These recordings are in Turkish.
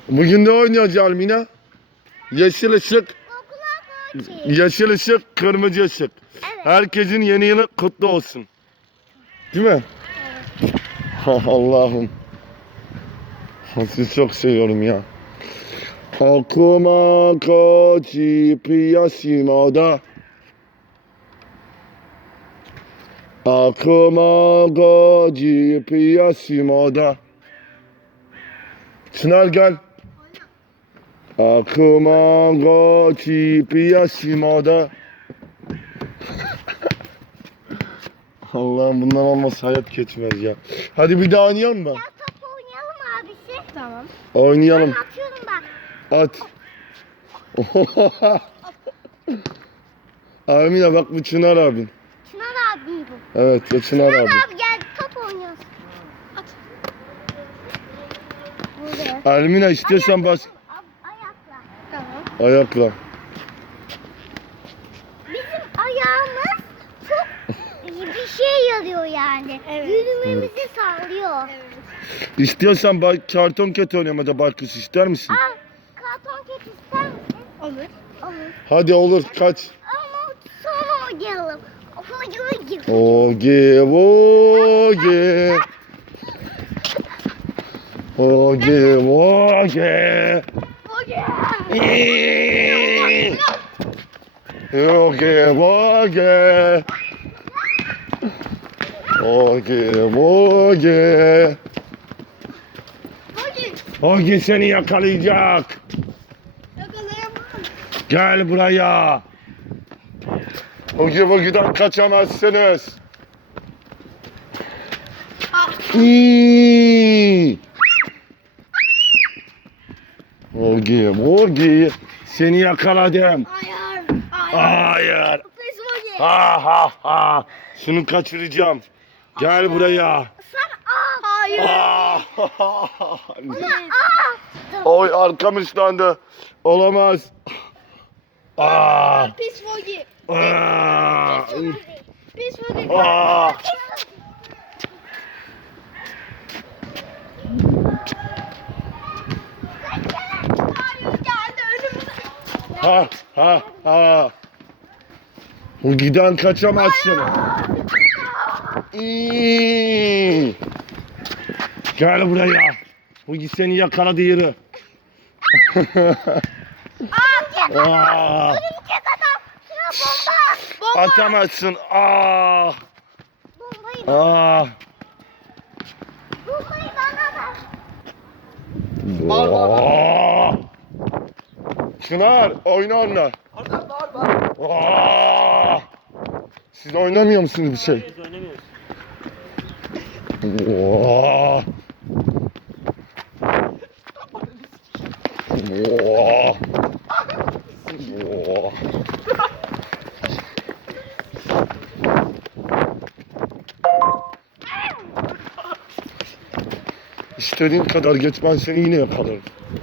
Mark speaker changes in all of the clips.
Speaker 1: Bugün ne oynuyoruz Almina? Yeşil ışık, yeşil ışık, kırmızı ışık.
Speaker 2: Evet.
Speaker 1: Herkesin yeni yılı kutlu olsun. Değil mi? Allah'ım. Sizi çok seviyorum ya. Akuma kochi piyashimoda. Akuma kochi piyashimoda. Çınar gel. Akuma kochi piyashimoda. Allah'ım bundan olmasa hayat geçmez ya. Hadi bir daha oynayalım mı?
Speaker 2: Ya top oynayalım abisi. Tamam.
Speaker 1: Oynayalım.
Speaker 2: Ben atıyorum bak.
Speaker 1: At. Amina bak bu Çınar abin.
Speaker 2: Çınar abi bu.
Speaker 1: Evet o Çınar abi.
Speaker 2: Çınar abi gel top oynuyoruz. At. Buraya.
Speaker 1: Almina istiyorsan bas.
Speaker 2: Ayakla. Tamam.
Speaker 1: Ayakla.
Speaker 2: Bizim ayağımız çok bir şey yarıyor yani. Evet. Yürümemizi sağlıyor. Evet.
Speaker 1: İstiyorsan karton ket oynayalım hadi Barkış ister misin?
Speaker 2: Al. Karton ket ister misin? Olur. Olur.
Speaker 1: Hadi olur kaç.
Speaker 2: Ama sonra oynayalım. Oge.
Speaker 1: Oge oge. Oge oge. Oge oge. Oge oge. Oge seni yakalayacak.
Speaker 2: Yakalayamam.
Speaker 1: Gel buraya. Oge oge'den kaçamazsınız. Oge oge seni yakaladım.
Speaker 2: Hayır.
Speaker 1: Hayır.
Speaker 2: Pes Oge.
Speaker 1: Ha ha ha. Şunu kaçıracağım. Gel buraya.
Speaker 2: Sen al. Hayır.
Speaker 1: Oy arkam ıslandı. Olamaz. Aa.
Speaker 2: Pis Oge.
Speaker 1: Aa.
Speaker 2: Pis Oge.
Speaker 1: Aa.
Speaker 2: Geldi önümüze.
Speaker 1: Ha ha ha. Bu giden kaçamazsın. Gel buraya. Bu seni yakaladı yürü. Aa.
Speaker 2: Örümcek adam. Şuna bomba.
Speaker 1: Atamazsın. Aa.
Speaker 2: Bombayı,
Speaker 1: Aa.
Speaker 2: bombayı bana ver.
Speaker 1: Aa. Çınar oyna onunla. Aa. Siz oynamıyor musunuz bir şey?
Speaker 3: Biz oynamıyoruz.
Speaker 1: Aa. Aa. Aa. İstediğin kadar geç ben seni yine yakalarım.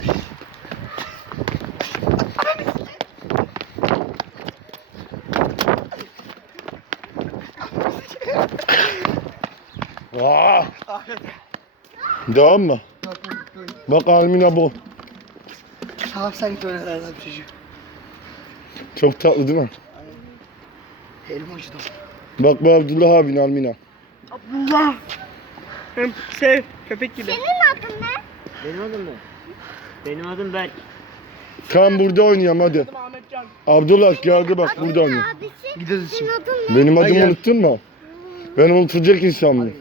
Speaker 1: Aa. Devam mı? Bak Almina bu.
Speaker 3: Tamam sen git oyna bir çocuk.
Speaker 1: Çok tatlı değil mi?
Speaker 3: Elim acıdı.
Speaker 1: Bak bu Abdullah abin Almina.
Speaker 3: Abdullah. Hem köpek gibi.
Speaker 2: Senin adın ne?
Speaker 3: Benim adım ne? Benim adım Berk.
Speaker 1: Kan burada oynayalım hadi.
Speaker 3: Ahmetcan.
Speaker 1: Abdullah geldi bak
Speaker 2: Adın
Speaker 1: burada
Speaker 2: ne
Speaker 1: oynayalım.
Speaker 2: abisi?
Speaker 3: Gideriz
Speaker 2: Senin
Speaker 3: şimdi.
Speaker 2: adın ne?
Speaker 1: Benim adımı
Speaker 3: Hayır.
Speaker 1: unuttun mu? Ben unutacak insan mıyım?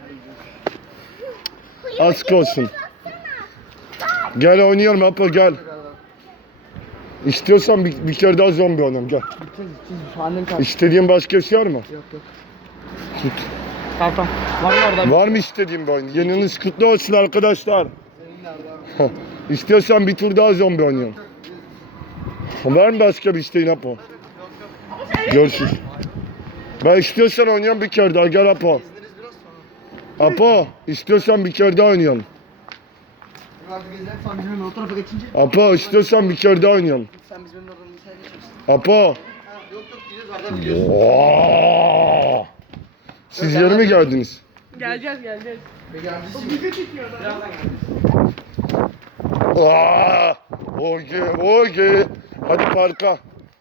Speaker 1: Aşk olsun. Gel oynayalım Apo gel. İstiyorsan bir kere daha zombi oynayalım gel.
Speaker 3: Gideceğiz. Annem kalktı.
Speaker 1: İstediğin başka bir şey var mı?
Speaker 3: Yok yok. Tamam. Var mı orada?
Speaker 1: Var mı istediğin bir oyun? Yeni yılınız kutlu olsun arkadaşlar. İstiyorsan bir tur daha zombi oynayalım. Var mı başka bir isteğin Apo? Görüşürüz. Ben istiyorsan oynayalım bir kere daha gel Apo. Apo istiyorsan bir kere daha oynayalım.
Speaker 3: Artık gezelim sonra bizim o tarafa geçince.
Speaker 1: Apo istiyorsan bir kere daha oynayalım.
Speaker 3: Sen bizim oradan bir sen geçersin.
Speaker 1: Apo.
Speaker 3: Yok yok gidiyoruz oradan gidiyoruz.
Speaker 1: Oo. Siz yeni mi geldiniz?
Speaker 4: Geleceğiz.
Speaker 3: Ve gelmişsin. Birazdan geleceğiz.
Speaker 1: Aa, Ogi, Ogi. Hadi parka.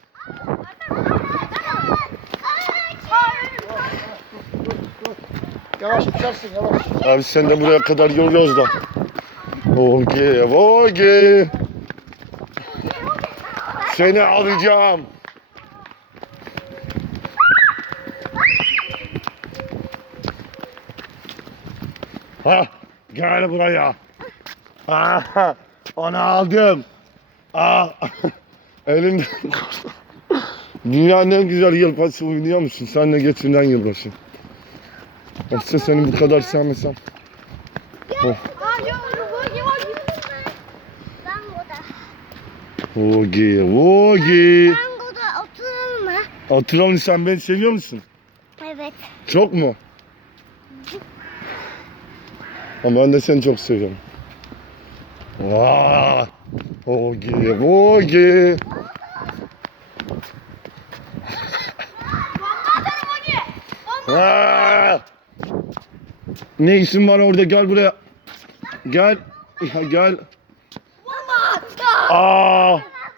Speaker 3: Yavaş düşersin yavaş.
Speaker 1: Abi sen de buraya kadar yolluyoruz da. Ogi, Ogi. Seni alacağım. Ha, gel buraya. Ha, onu aldım. Aa, elimden. Dünyanın en güzel yılbaşı biliyor musun? Sen de geçinden yılbaşı. Yoksa seni bu kadar sevmesem. Oh.
Speaker 2: Ben burada.
Speaker 1: Ogi, Ogi.
Speaker 2: Ben burada oturalım mı?
Speaker 1: Oturalım, sen beni seviyor musun?
Speaker 2: Evet.
Speaker 1: Çok mu? Ama ben de seni çok seviyorum. Vaa! Ogi, Ogi. Aa! Ne işin var orada? Gel buraya. Gel. Ya gel. Aa!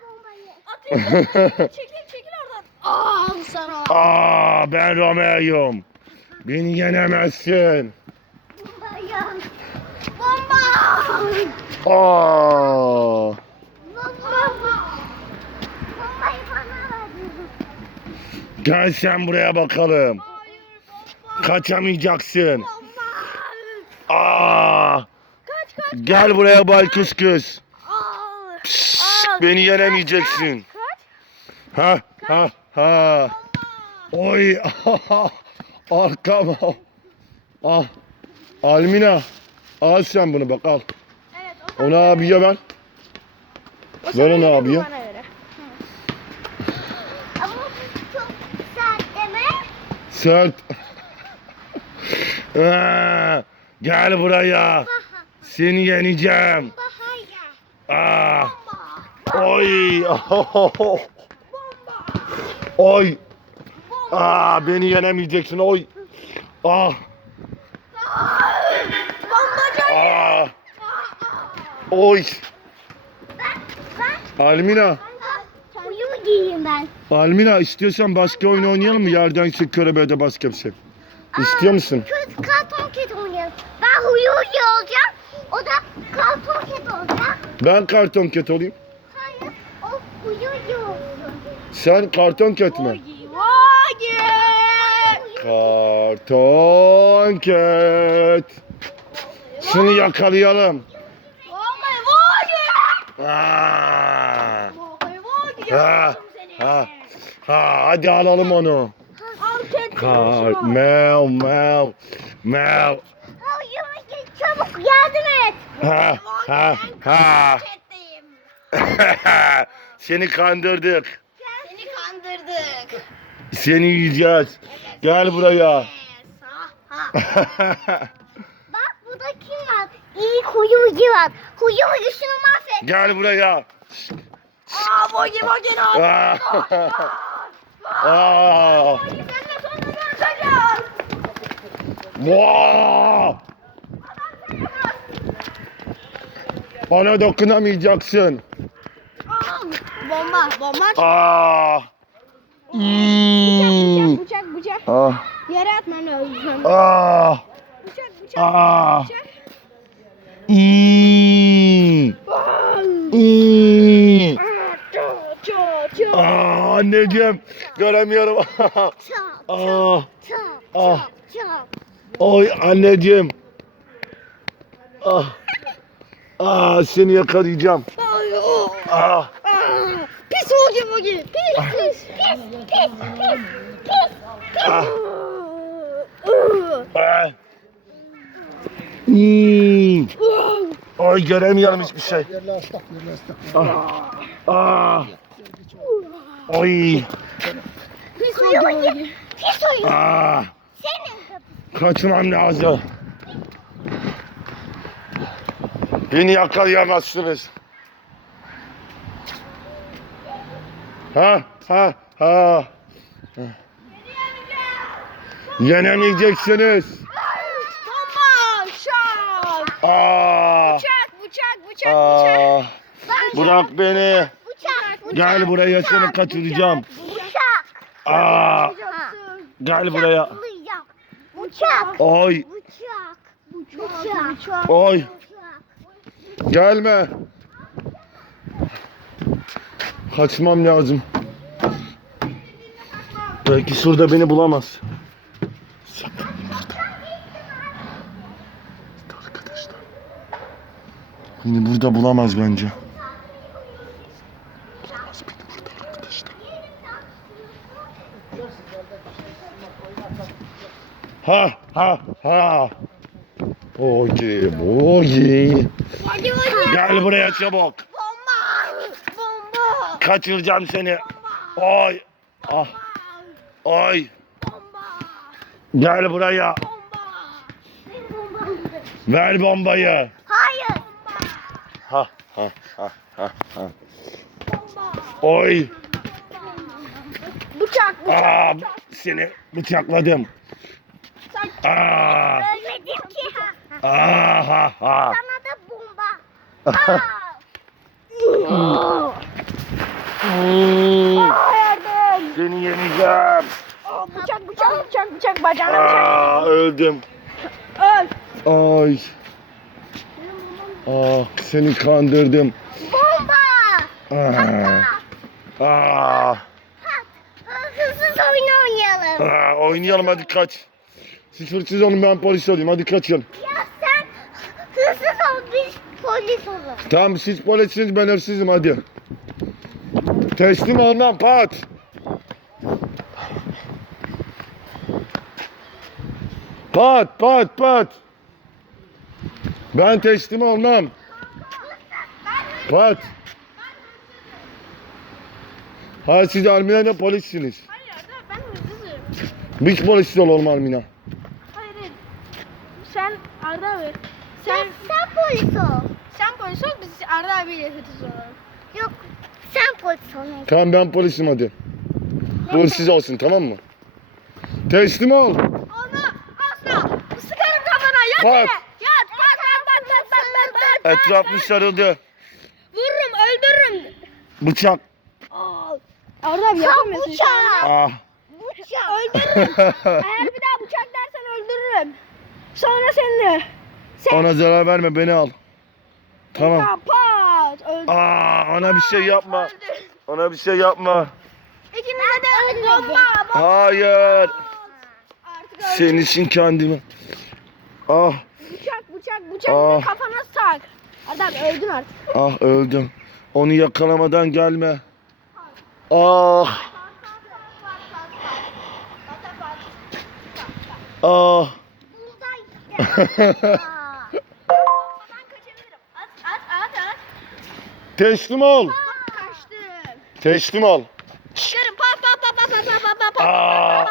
Speaker 2: Çekil oradan. Al sana.
Speaker 1: Aa, ben Romeo'yum. Beni yenemezsin.
Speaker 2: Bombayım. Bomba.
Speaker 1: Aa!
Speaker 2: Bomba. Bombayı bana verdin.
Speaker 1: Gel sen buraya bakalım. Kaçamayacaksın. Aa! Gel buraya baykuş kız. Psst, beni yenemeyeceksin. Ha ha ha. Oy. Arkama. Ah. Almina. Al sen bunu bak al. Onu abiye ver. Ver onu abiye.
Speaker 2: Ama bu çok sert deme.
Speaker 1: Sert. Aa, gel buraya. Seni yeneceğim.
Speaker 2: Bahaya.
Speaker 1: Aa. Oy. Oy. Aa, beni yenemeyeceksin. Oy. Ah. Aa. Oy. Almina.
Speaker 2: Uyumu giyeyim ben.
Speaker 1: Almina, istiyorsan başka oyun oynayalım mı? Yerden çık körebede başka bir şey. İstiyor musun?
Speaker 2: Karton ket oynayalım. Ben huyu olacağım. O da karton ket olacak.
Speaker 1: Ben karton ket olayım.
Speaker 2: Hayır. O huyu olsun.
Speaker 1: Sen karton ket mi?
Speaker 2: Vay!
Speaker 1: Karton ket. Şunu yakalayalım. Aa. Ha, ha, ha, hadi alalım onu. Meow, meow, meow.
Speaker 2: Huyumu giy, çabuk yardım et.
Speaker 1: Ha, ha, ha. Seni kandırdık.
Speaker 2: Seni kandırdık.
Speaker 1: Seni yiyeceğiz. Gel buraya.
Speaker 2: Bak burada kim var? İyi huyucu var. Huyucusunu mahvet.
Speaker 1: Gel buraya.
Speaker 2: Bogi ne
Speaker 1: Aa. Aa.
Speaker 2: Seninle sonra görüşeceğiz.
Speaker 1: Vaa! Bana dokunamayacaksın.
Speaker 2: Bomba.
Speaker 1: Aa! Hmm.
Speaker 2: Bıçak.
Speaker 1: Ah!
Speaker 2: Yere atman lazım.
Speaker 1: Ah!
Speaker 2: Bıçak.
Speaker 1: Ah! Hmm. Hmm. Aa, anneciğim, göremiyorum. Ah! Ah! Oy anneciğim. Ah! Ah, seni yakalayacağım. Ah!
Speaker 2: Pis Bogi. Pis.
Speaker 1: Ah! Ah! Hmm. Ay, göremiyorum hiçbir şey. Ah! Ah! Oy!
Speaker 2: Pis Bogi.
Speaker 1: Ah!
Speaker 2: Senin
Speaker 1: Kaçmam lazım. Beni yakalayamazsınız. Ha. Yenemeyeceksiniz.
Speaker 2: bomba. Şak.
Speaker 1: Aa!
Speaker 2: Bıçak.
Speaker 1: Aa, bırak beni.
Speaker 2: Uçak.
Speaker 1: Gel buraya seni kaçıracağım.
Speaker 2: Uçak.
Speaker 1: Aa, gel buraya.
Speaker 2: Uçak. Uçak.
Speaker 1: Oy,
Speaker 2: Uçak. Uçak.
Speaker 1: oy. Gelme. Kaçmam lazım. Belki şurada beni bulamaz. Sakın burada. Arkadaşlar. Beni burada bulamaz bence. Bulamaz beni burada arkadaşlar. Ha ha ha. Okey, okey.
Speaker 2: Hadi hadi.
Speaker 1: Gel buraya çabuk.
Speaker 2: Bomba.
Speaker 1: Kaçıracağım seni. Oy. Ah. Oy. Gel buraya. Ver bombayı.
Speaker 2: Hayır.
Speaker 1: Ha ha ha ha ha. Oy.
Speaker 2: Bıçak.
Speaker 1: Aa, seni bıçakladım. Aa.
Speaker 2: Ölmedim ki.
Speaker 1: Aa ha ha.
Speaker 2: Sana da bomba. Yardım.
Speaker 1: Seni yeneceğim.
Speaker 2: Bıçak bacağına
Speaker 1: Aa, öldüm.
Speaker 2: Öl.
Speaker 1: Ay. Ah, seni kandırdım.
Speaker 2: Bomba.
Speaker 1: Aa. Aa.
Speaker 2: Hırsız oyunu oynayalım.
Speaker 1: Oynayalım hadi kaç. Siz hırsız olun ben polis olayım hadi kaçın.
Speaker 2: Ya sen hırsız ol biz polis olun.
Speaker 1: Tamam siz polissiniz ben hırsızım hadi. Teslim olmam pat. Pat pat pat. Ben teslim olmam. Pat. Ha siz Almina'yla polissiniz.
Speaker 4: Hayır ben hırsızım.
Speaker 1: Biz polis olalım Almina.
Speaker 4: Hayır. Sen Arda abi.
Speaker 2: Sen polis ol.
Speaker 4: Sen polis ol biz Arda abiyle hırsız olalım.
Speaker 2: Yok sen polis ol.
Speaker 1: Tamam ben polisim hadi. Bu hırsız olsun tamam mı? Teslim ol.
Speaker 4: Olma asla. Sıkarım kafana yat
Speaker 1: Pat.
Speaker 4: yere. Yat pat pat pat pat pat pat pat.
Speaker 1: Etrafı sarıldı.
Speaker 4: Vururum öldürürüm.
Speaker 1: Bıçak.
Speaker 4: Arda abi yapamıyorsun şu
Speaker 2: bıçak.
Speaker 4: anda.
Speaker 1: Ah.
Speaker 2: Bıçak.
Speaker 4: Öldürürüm. Eğer bir daha bıçak dersen öldürürüm. Sonra seni de.
Speaker 1: Ona zarar verme beni al. Tamam.
Speaker 4: Pat. Öldür.
Speaker 1: Aa, ona bir şey yapma. Ona bir şey yapma.
Speaker 4: İkimize de bomba.
Speaker 1: Hayır.
Speaker 4: Artık öldür.
Speaker 1: Senin için kendimi. Ah,
Speaker 4: Bıçak
Speaker 1: Ah.
Speaker 4: kafana tak. Arda abi öldün artık.
Speaker 1: ah öldüm. Onu yakalamadan gelme. Ah. Ah.
Speaker 4: At.
Speaker 1: Teslim ol.
Speaker 4: Kaçtım.
Speaker 1: Teslim ol.
Speaker 4: Çıkarım pat pat pat pat pat pat pat pat.
Speaker 1: Ah.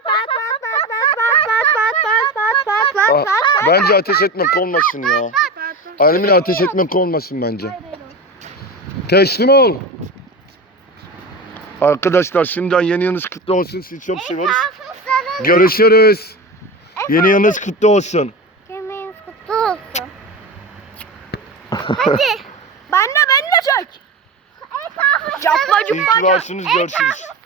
Speaker 1: Ah, bence ateş etmek olmasın ya. Almina ateş etmek olmasın bence. Teslim ol. Arkadaşlar şimdiden yeni yılınız kutlu olsun. Sizi çok seviyoruz. Görüşürüz. Yeni yılınız kutlu olsun.
Speaker 2: Yemeğiniz kutlu olsun. Hadi.
Speaker 4: Ben de çök.
Speaker 2: Etrafı
Speaker 4: Yapma
Speaker 1: İyi ki varsınız. Görüşürüz.